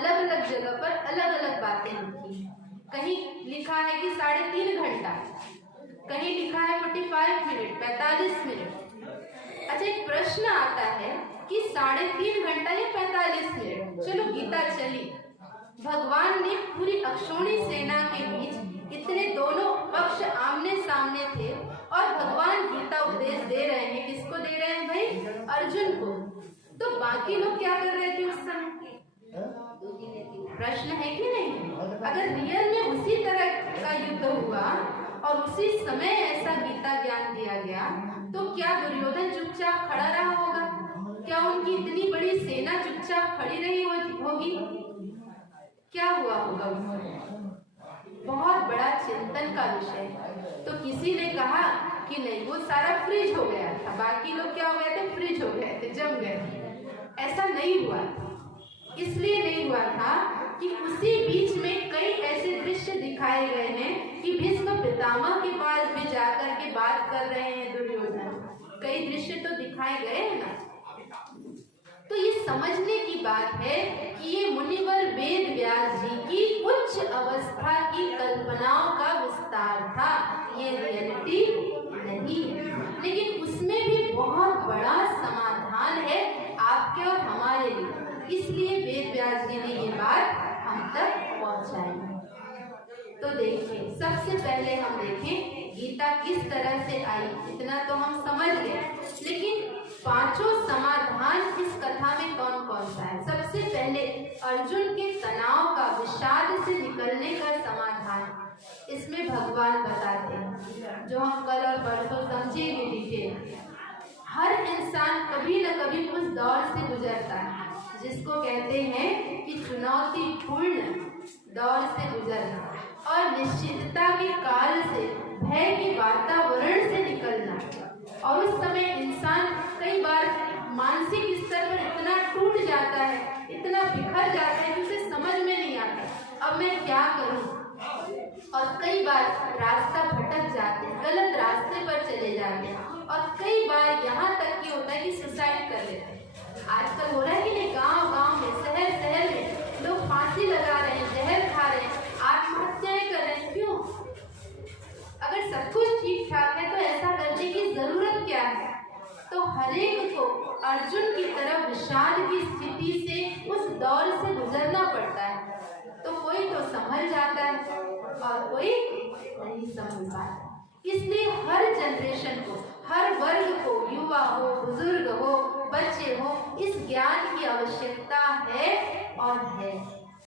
अलग अलग जगह पर अलग अलग बातें लिखी हैं। कहीं लिखा है कि 3.5 घंटा, कहीं लिखा है 45 मिनट, 45 मिनट। अच्छा, एक प्रश्न आता है कि 3.5 घंटा या 45 मिनट, चलो गीता चली, भगवान ने पूरी अक्षौणी सेना के बीच इतने दोनों पक्ष आमने सामने थे और भगवान गीता उपदेश दे रहे हैं। किसको दे रहे हैं भाई? अर्जुन को। तो बाकी लोग क्या कर रहे थे उस समय? प्रश्न है कि नहीं? अगर रियल में उसी तरह का युद्ध हुआ और उसी समय ऐसा गीता ज्ञान दिया गया तो क्या दुर्योधन चुपचाप खड़ा रहा होगा? क्या उनकी इतनी बड़ी सेना चुपचाप खड़ी रही होगी? क्या हुआ होगा? बहुत बड़ा चिंतन का विषय। तो किसी ने कहा कि नहीं, वो सारा फ्रीज हो गया था, बाकी लोग क्या हो गए थे? फ्रीज हो गए थे, जम गए थे। ऐसा नहीं हुआ। इसलिए नहीं हुआ था कि उसी बीच में कई ऐसे दृश्य दिखाए गए हैं कि भीष्म पितामह के पास भी जाकर के बात कर रहे हैं दुर्योधन। कई दृश्य तो दिखाए गए हैं ना। तो ये समझने की बात है कि ये मुनिवर वेद व्यास जी की उच्च अवस्था की कल्पनाओं का विस्तार था, ये रियलिटी नहीं है। लेकिन उसमें भी बहुत बड़ा समाधान है आपके और हमारे लिए। इसलिए वेद व्यास जी ने ये बात हम तक पहुंचाई। तो देखिए, सबसे पहले हम देखें गीता किस तरह से आई। इतना तो हम समझ गए, लेकिन 5 समाधान इस कथा में कौन कौन सा है? सबसे पहले अर्जुन के तनाव का, विषाद से निकलने का समाधान इसमें भगवान बताते हैं, जो हम कल और परसों समझेंगे डिटेल। हर इंसान कभी न कभी उस दौर से गुजरता है जिसको कहते हैं कि चुनौतीपूर्ण दौर से गुजरना और निश्चितता के काल से, भय के वातावरण से निकलना। और उस समय इंसान कई बार मानसिक स्तर पर इतना टूट जाता है, इतना बिखर जाता है कि उसे समझ में नहीं आता अब मैं क्या करूं। और कई बार रास्ता भटक जाते हैं, गलत रास्ते पर चले जाते हैं, और कई बार यहाँ तक कि होता है कि सुसाइड कर लेते हैं। आजकल हो रहा है कि नहीं, गांव-गांव में, शहर में लोग फांसी लगा रहे हैं, जहर खा रहे हैं, आत्महत्याएं कर रहे हैं। क्यों? अगर सब कुछ ठीक ठाक है तो ऐसा करने की जरूरत क्या है? तो हरेक को अर्जुन की तरह विषाद की स्थिति से, उस दौर से गुजरना पड़ता है। तो कोई तो संभल जाता है और कोई नहीं संभल पाता। इसलिए हर जनरेशन को, हर वर्ग को, युवा हो, बुजुर्ग हो, बच्चे हो, इस ज्ञान की आवश्यकता है और है।